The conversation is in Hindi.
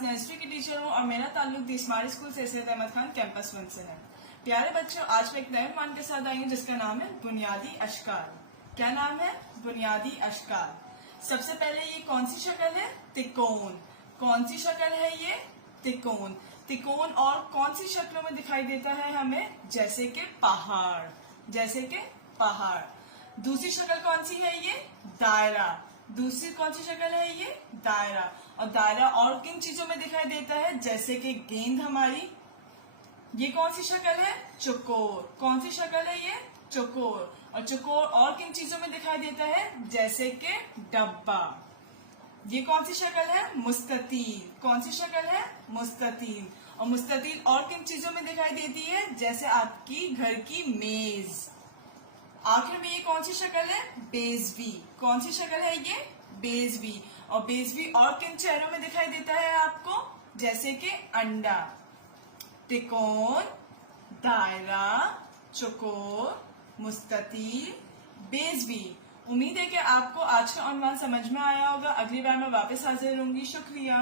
क्लास नर्सरी की टीचर हूँ और मेरा ताल्लुक दी स्मार्ट स्कूल से सैयद अहमद खान कैंपस 1 से है। प्यारे बच्चों, आज मैं एक नए मान के साथ आई हूँ जिसका नाम है बुनियादी अशकाल। क्या नाम है? बुनियादी अशकाल। सबसे पहले ये कौन सी शक्ल है? तिकोन। कौन सी शक्ल है ये? तिकोन। तिकोन और कौन सी शक्लों में दिखाई देता है हमें? जैसे कि पहाड़, जैसे कि पहाड़। दूसरी शक्ल कौन सी है? ये दायरा। दूसरी कौन सी शक्ल है? ये दायरा। और दायरा और किन चीजों में दिखाई देता है? जैसे कि गेंद हमारी। ये कौन सी शक्ल है? चौकोर। कौन सी शक्ल है ये? चौकोर। और चौकोर और किन चीजों में दिखाई देता है? जैसे कि डब्बा। ये कौन सी शक्ल है? मुस्ततील। कौन सी शक्ल है? मुस्ततील। और मुस्ततील और किन चीजों में दिखाई देती है? जैसे आपकी घर की मेज। आखिर में ये कौन सी शक्ल है? बेज़वी। कौन सी शक्ल है ये? बेज़वी। और बेज़वी और किन चेहरों में दिखाई देता है आपको? जैसे कि अंडा। त्रिकोण, दायरा, चौकोर, मुस्ततील, बेज़वी। उम्मीद है कि आपको आज का उन्वान समझ में आया होगा। अगली बार मैं वापस हाजिर होंगी। शुक्रिया।